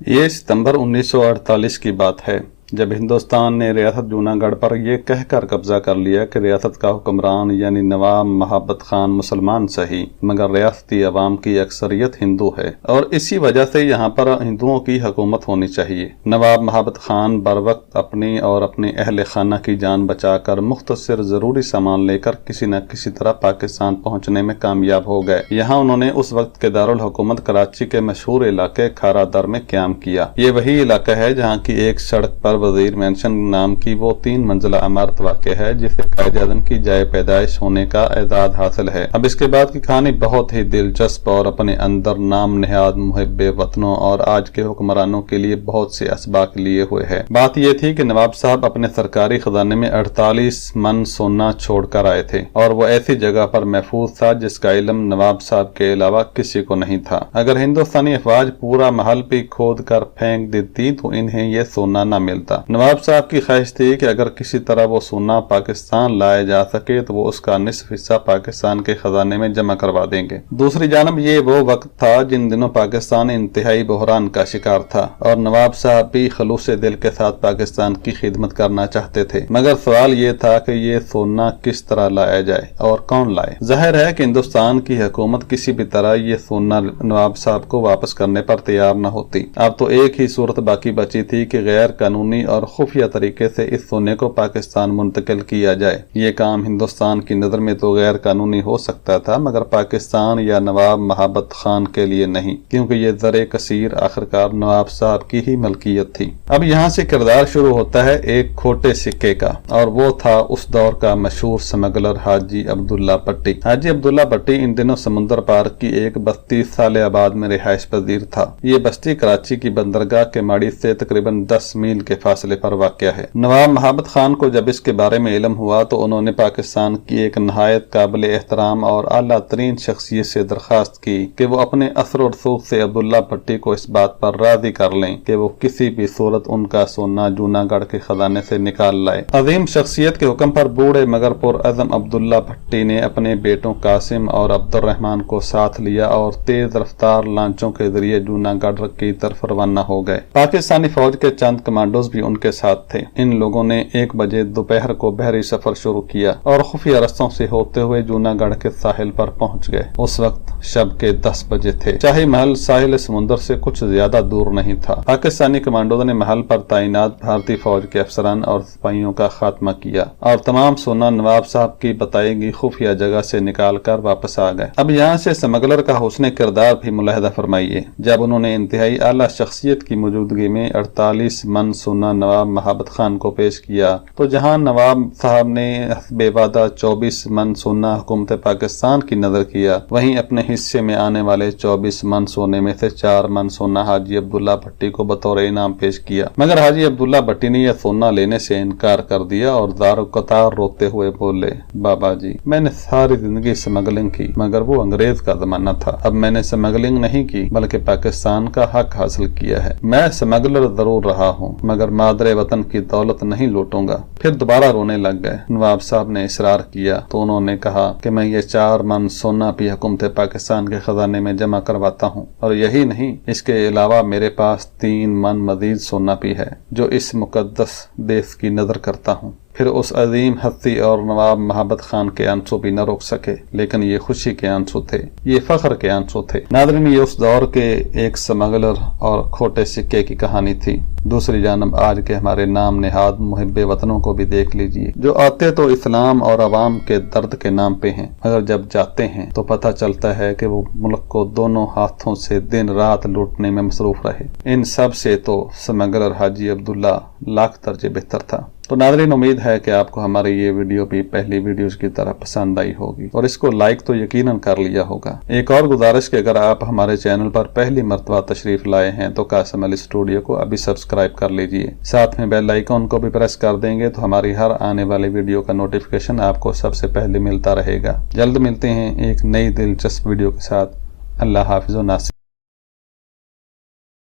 ये सितंबर 1948 की बात है जब हिंदुस्तान ने रियासत जूनागढ़ पर यह कहकर कब्जा कर लिया कि रियासत का हुक्मरान यानी नवाब महाबत खान मुसलमान सही मगर रियासती अवाम की अक्सरियत हिंदू है और इसी वजह से यहाँ पर हिंदुओं की हुकूमत होनी चाहिए। नवाब महाबत खान बर वक्त अपनी और अपने अहल खाना की जान बचाकर मुख्तसर जरूरी सामान लेकर किसी न किसी तरह पाकिस्तान पहुँचने में कामयाब हो गए। यहाँ उन्होंने उस वक्त के दारुल हुकूमत कराची के मशहूर इलाके खारा दर में क्याम किया। ये वही इलाका है जहाँ की एक सड़क पर वजीर मेंशन नाम की वो 3 मंजिला इमारत वाक़ है जिसे कायद आज़म की जाए पैदाइश होने का एजाज हासिल है। अब इसके बाद की कहानी बहुत ही दिलचस्प और अपने अंदर नाम निहाद मुहिब्बे वतनों और आज के हुक्मरानों के लिए बहुत से असबाक लिए हुए है। बात यह थी कि नवाब साहब अपने सरकारी खजाने में 48 मन सोना छोड़कर आए थे और वो ऐसी जगह पर महफूज था जिसका इल्म नवाब साहब के अलावा किसी को नहीं था। अगर हिंदुस्तानी अफवाज पूरा महल भी खोद कर फेंक देती तो इन्हें ये सोना न मिलता। नवाब साहब की ख्वाहिश थी कि अगर किसी तरह वो सोना पाकिस्तान लाया जा सके तो वो उसका निस्फ हिस्सा पाकिस्तान के खजाने में जमा करवा देंगे। दूसरी जानब ये वो वक्त था जिन दिनों पाकिस्तान इंतहाई बहरान का शिकार था और नवाब साहब भी खलूस दिल के साथ पाकिस्तान की खिदमत करना चाहते थे। मगर सवाल ये था कि ये सोना किस तरह लाया जाए और कौन लाए। जाहिर है कि हिंदुस्तान की हुकूमत किसी भी तरह ये सोना नवाब साहब को वापस करने पर तैयार न होती। अब तो एक ही सूरत बाकी बची थी कि गैर कानूनी और खुफिया तरीके से इस सोने को पाकिस्तान मुंतकिल किया जाए। ये काम हिंदुस्तान की नजर में तो गैर कानूनी हो सकता था मगर पाकिस्तान या नवाब महाबत खान के लिए नहीं, क्योंकि ये ज़रे कसीर आखिरकार नवाब साहब की ही मलकियत थी। अब यहाँ से किरदार शुरू होता है एक खोटे सिक्के का और वो था उस दौर का मशहूर स्मगलर हाजी अब्दुल्ला भट्टी। हाजी अब्दुल्ला भट्टी इन दिनों समुंदर पार की एक बस्ती सालेहाबाद में रिहाइश पजीर था। ये बस्ती कराची की बंदरगाह के माड़ी से तकरीबन 10 मील के फासले पर वाक़या है। नवाब महाबत खान को जब इसके बारे में इल्म हुआ तो उन्होंने पाकिस्तान की एक नहायत काबिल एहतराम और आला तरीन शख्सियत से दरखास्त की कि वो अपने असर और रसूख से अब्दुल्ला भट्टी को इस बात पर राजी कर लें कि वो किसी भी सूरत उनका सोना जूनागढ़ के खजाने से निकाल लाए। अजीम शख्सियत के हुक्म पर बूढ़े मगर पुरअज़म अब्दुल्ला भट्टी ने अपने बेटों कासिम और अब्दुर्रहमान को साथ लिया और तेज रफ्तार लांचों के जरिए जूनागढ़ की तरफ रवाना हो गए। पाकिस्तानी फौज के चंद कमांडोज भी उनके साथ थे। इन लोगों ने 1 बजे दोपहर को बहरी सफर शुरू किया और खुफिया रस्तों से होते हुए जूनागढ़ के साहिल पर पहुंच गए। उस वक्त शब के 10 बजे थे। शाही महल साहिल समुद्र से कुछ ज्यादा दूर नहीं था। पाकिस्तानी कमांडों ने महल पर तैनात भारतीय फौज के अफसरान और सिपाहियों का खात्मा किया और तमाम सोना नवाब साहब की बताई गई खुफिया जगह से निकाल कर वापस आ गए। अब यहाँ से स्मगलर का हुस्न किरदार भी मुलाहिदा फरमाइए। जब उन्होंने इंतहाई आला शख्सियत की मौजूदगी में 48 मन सोना नवाब महाबत खान को पेश किया तो जहां नवाब साहब ने बेवादा 24 मन सोना हुकूमत पाकिस्तान की नजर किया, वहीं अपने हिस्से में आने वाले 24 मन सोने में से 4 मन सोना हाजी अब्दुल्ला भट्टी को बतौर इनाम पेश किया। मगर हाजी अब्दुल्ला भट्टी ने यह सोना लेने से इनकार कर दिया और दारो कतार रोते हुए बोले, बाबा जी मैंने सारी जिंदगी स्मगलिंग की मगर वो अंग्रेज का जमाना था। अब मैंने स्मगलिंग नहीं की बल्कि पाकिस्तान का हक हासिल किया है। मैं स्मगलर जरूर रहा हूँ मगर मादरे वतन की दौलत नहीं लूटूंगा। फिर दोबारा रोने लग गए। नवाब साहब ने इसरार किया तो उन्होंने कहा कि मैं ये 4 मन सोना भी हुकूमत पाकिस्तान के खजाने में जमा करवाता हूँ और यही नहीं इसके अलावा मेरे पास 3 मन मजीद सोना भी है जो इस मुकद्दस देश की नजर करता हूँ। फिर उस अजीम हस्ती और नवाब महाबत खान के आंसू भी न रोक सके, लेकिन ये खुशी के आंसू थे, ये फख्र के आंसू थे। नाज़रीन, ये उस दौर के एक स्मगलर और खोटे सिक्के की कहानी थी। दूसरी जानब आज के हमारे नाम निहाद मुहिब्बे वतनों को भी देख लीजिए, जो आते तो इस्लाम और अवाम के दर्द के नाम पे हैं मगर जब जाते हैं तो पता चलता है कि वो मुल्क को दोनों हाथों से दिन रात लूटने में मसरूफ रहे। इन सब से तो स्मगलर हाजी अब्दुल्ला लाख दर्जे बेहतर था। तो नाज़रीन, उम्मीद है कि आपको हमारी ये वीडियो भी पहली वीडियोस की तरह पसंद आई होगी और इसको लाइक तो यकीनन कर लिया होगा। एक और गुजारिश कि अगर आप हमारे चैनल पर पहली मर्तबा तशरीफ लाए हैं तो कासिम अली स्टूडियो को अभी सब्सक्राइब कर लीजिए। साथ में बेल आइकॉन को भी प्रेस कर देंगे तो हमारी हर आने वाली वीडियो का नोटिफिकेशन आपको सबसे पहले मिलता रहेगा। जल्द मिलते हैं एक नई दिलचस्प वीडियो के साथ। अल्लाह हाफिज़ व नासिर।